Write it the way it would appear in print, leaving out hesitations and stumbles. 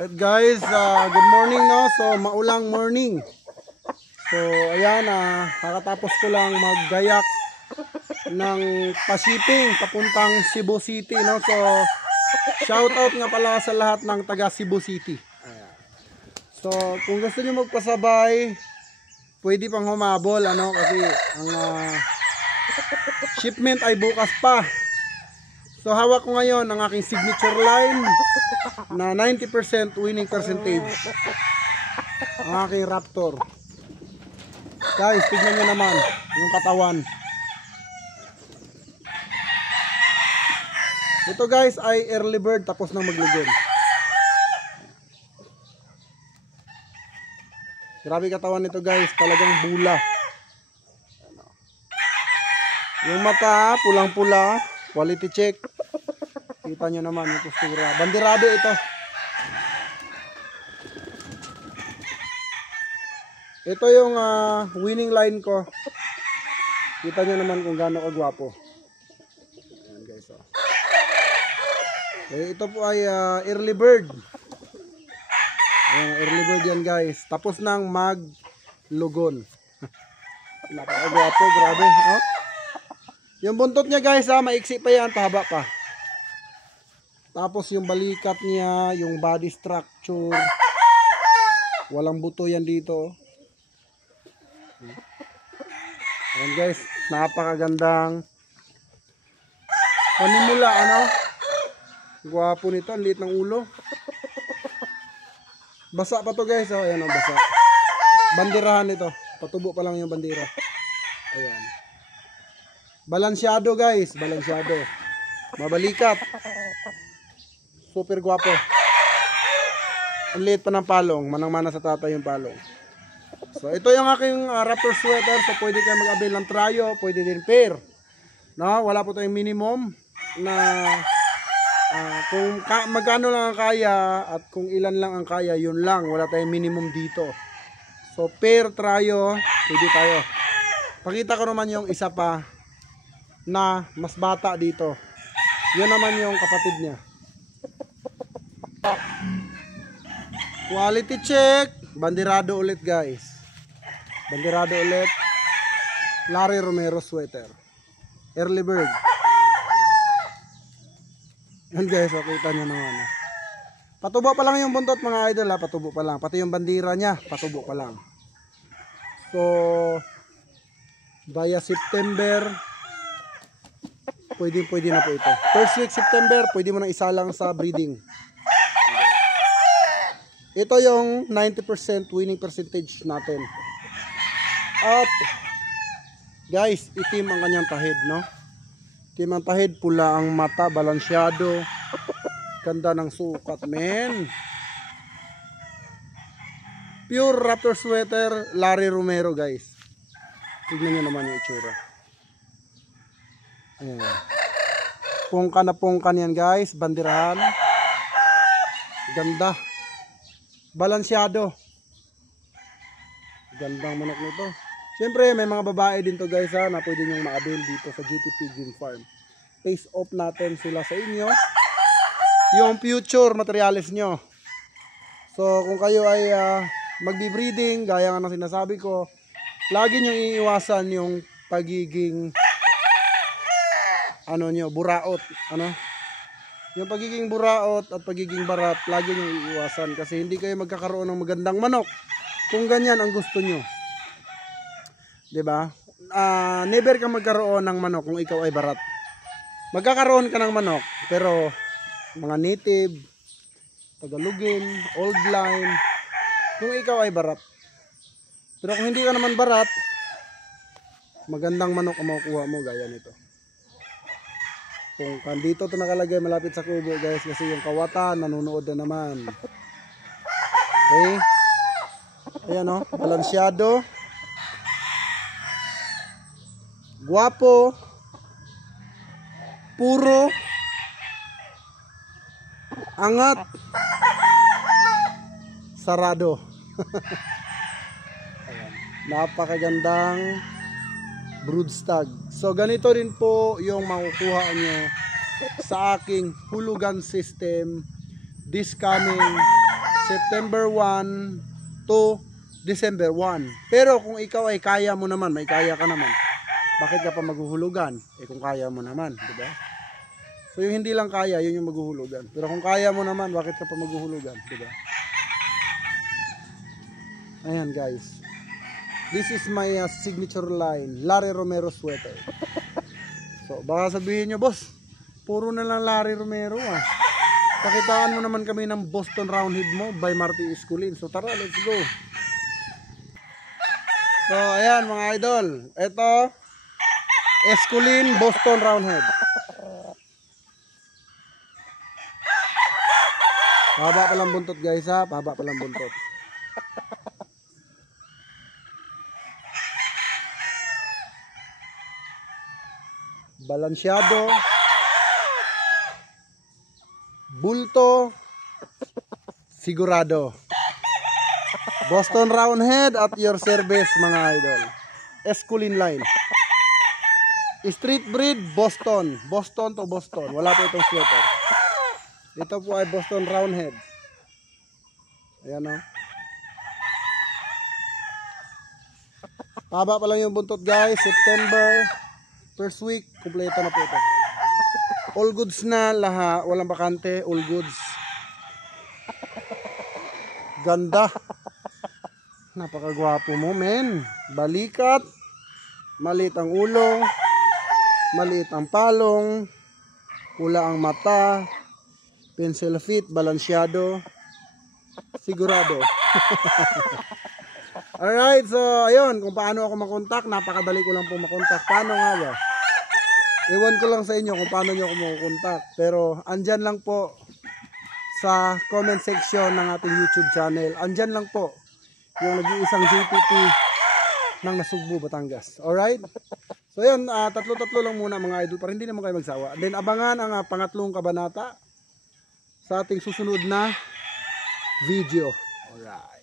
Alright guys, good morning no. So maulang morning. So ayan, kakatapos ko lang maggayak ng pa-shipping papuntang Cebu City no. So shout out nga pala sa lahat ng taga Cebu City. Ayan. So kung gusto niyo magpasabay, pwede pang humabol ano kasi ang shipment ay bukas pa. So hawak ko ngayon ang aking signature line na 90% winning percentage. Ang aking Raptor. Guys, tignan nyo naman yung katawan. Ito guys ay early bird tapos nang maglugon. Grabe katawan nito guys, talagang bula. Yung mata pulang-pula, quality check. Kita nyo naman yung postura. Bandirado ito. Ito yung winning line ko. Kita nyo naman kung gaano kagwapo. Ayan guys. Oh. Okay, ito po ay early bird. Ayan, early bird yan guys. Tapos nang maglugon. Napakagwapo, grabe. Oh. Yung buntot niya guys, maiksi pa yan, pahaba pa. Tapos yung balikat niya, yung body structure, walang buto yan dito. Ayan guys, napakagandang panimula, ano? Gwapo nito, ang liit ng ulo. Basa pa to guys, oh, ayan oh, basa. Bandirahan ito, patubo pa lang yung bandira. Ayan. Balansyado guys, balansyado. Mabalikat. Super gwapo. Ang liit pa ng palong, manang-mana sa tatay yung palong. So ito yung aking Raptor sweater. So pwede kayo mag-avail ng tryo, pwede din pair. No, wala po tayong minimum na kung magkano lang ang kaya at kung ilan lang ang kaya, yun lang. Wala tayong minimum dito. So pair, tryo, pwede tayo. Pakita ko naman yung isa pa na mas bata dito. Yun naman yung kapatid niya. Quality check. Bandirado ulit guys. Bandirado ulit. Larry Romero sweater. Early bird. Yan guys, kita nyo naman. Patubo pa lang yung buntot mga idol ha. Patubo pa lang. Pati yung bandira niya, patubo pa lang. So via September, pwede na po ito. First week September, pwede mo nang isa lang sa breeding. Ito yung 90% winning percentage natin. At guys, itim ang kanyang tahid, no? Itim ang tahid, pula ang mata, balansyado. Ganda ng sukat, men. Pure Raptor sweater, Larry Romero, guys. Tignan nyo naman yung itsura. Ayan. Pungkan na pungkan yan, guys. Bandirahan. Ganda. Balansyado. Gandang manok nito. Siyempre may mga babae din to guys na pwede nyong ma-avail dito sa GT Pigeon Farm. Face off natin sila sa inyo yung future materials nyo. So kung kayo ay magbi-breeding, gaya nga ng sinasabi ko, lagi nyo iiwasan yung pagiging buraot, yung pagiging buraot at pagiging barat, lagi nyo iiwasan kasi hindi kayo magkakaroon ng magandang manok kung ganyan ang gusto nyo. Diba? Never ka magkaroon ng manok kung ikaw ay barat. Magkakaroon ka ng manok pero mga native, Tagalogin, old line, kung ikaw ay barat. Pero kung hindi ka naman barat, magandang manok ang makukuha mo gaya nito. Kung dito ito nakalagay malapit sa kubo guys kasi yung kawatan nanonood na naman. Okay? Ayan o, balansyado. Guwapo. Puro. Angat. Sarado. Ayan. Napakagandang broodstag. So ganito rin po yung makukuha nyo sa aking hulugan system this coming September 1 to December 1. Pero kung ikaw ay kaya mo naman, may kaya ka naman, bakit ka pa maghuhulugan? Kung kaya mo naman, di ba? So yung hindi lang kaya, yun yung maghuhulugan. Pero kung kaya mo naman, bakit ka pa maghuhulugan, di ba? Ayan guys. This is my signature line, Larry Romero sweater. So baka sabihin nyo, boss, puro na lang Larry Romero ah. Pakitaan mo naman kami ng Boston Roundhead mo by Marty Esculin. So tara, let's go. So ayan mga idol, ito Esculin Boston Roundhead. Haba pa lang buntot guys ha, haba pa lang buntot. Balansyado, bulto, sigurado. Boston Roundhead at your service mga idol. Esculin line. Street breed Boston. Boston to Boston. Wala po itong sweater. Ito po ay Boston Roundhead. Ayan o. Haba pa lang yung buntot guys. September first week. Kompleto na po ito. All goods na lahat. Walang bakante. All goods. Ganda. Napakagwapo mo men. Balikat. Maliit ang ulo. Maliit ang palong. Pula ang mata. Pencil fit. Balansyado. Sigurado. Alright, so ayun, kung paano ako makontak, napakadali ko lang po makontak. Paano nga ba? Iwan ko lang sa inyo kung paano nyo ako makontak. Pero andyan lang po sa comment section ng ating YouTube channel. Andyan lang po yung nag-iisang JPP ng Nasugbu, Batangas. Alright? So yun, tatlo-tatlo lang muna mga idol para hindi naman kayo magsawa. Then abangan ang pangatlong kabanata sa ating susunod na video. Alright.